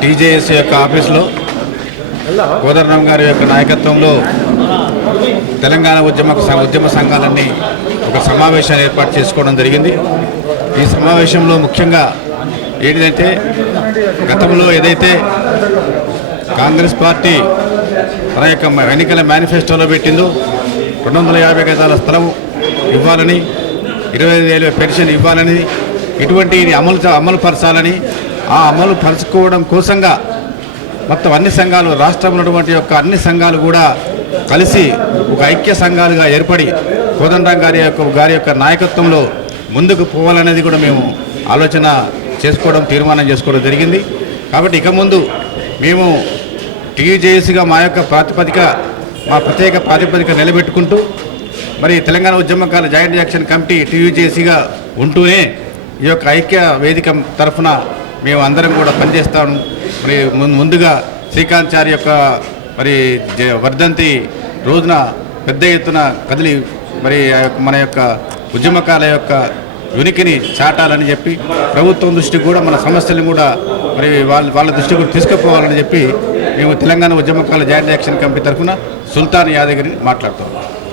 TJS యొక్క ఆఫీసులో కోదండరాం గారి యొక్క నాయకత్వంలో తెలంగాణ ఉద్యమ సంఘాలన్నీ ఒక సమావేశాన్ని ఏర్పాటు చేసుకోవడం జరిగింది. ఈ సమావేశంలో ముఖ్యంగా ఏంటంటే గతంలో ఏదైతే కాంగ్రెస్ పార్టీ తన యొక్క ఎన్నికల మేనిఫెస్టోలో పెట్టిందో 250 గజాల స్థలం ఇవ్వాలని, 25,000 పెన్షన్ ఇవ్వాలని, ఇటువంటి అమలు పరచాలని, ఆ అమలు పరచుకోవడం కోసంగా మొత్తం అన్ని సంఘాలు, రాష్ట్రంలో ఉన్నటువంటి యొక్క అన్ని సంఘాలు కూడా కలిసి ఒక ఐక్య సంఘాలుగా ఏర్పడి కోదండరాం గారి యొక్క నాయకత్వంలో ముందుకు పోవాలనేది కూడా మేము ఆలోచన చేసుకోవడం, తీర్మానం చేసుకోవడం జరిగింది. కాబట్టి ఇక ముందు మేము టీజేఏసీగా మా ప్రత్యేక ప్రాతిపదిక నిలబెట్టుకుంటూ మరి తెలంగాణ ఉద్యమకాల జాయింట్ యాక్షన్ కమిటీ టీజేఏసీగా ఉంటూనే ఈ యొక్క ఐక్య వేదిక తరఫున మేము అందరం కూడా పనిచేస్తాము. మరి ముందుగా శ్రీకాంత్ చారి యొక్క మరి వర్ధంతి రోజున పెద్ద ఎత్తున కదిలి మరి మన యొక్క ఉద్యమకాల యొక్క ఉనికిని చాటాలని చెప్పి ప్రభుత్వం దృష్టికి కూడా మన సమస్యలను కూడా మరి వాళ్ళ దృష్టికి కూడా తీసుకుపోవాలని చెప్పి మేము తెలంగాణ ఉద్యమకాల జాయింట్ యాక్షన్ కమిటీ తరఫున సుల్తాన్ యాదగిరి మాట్లాడుతాం.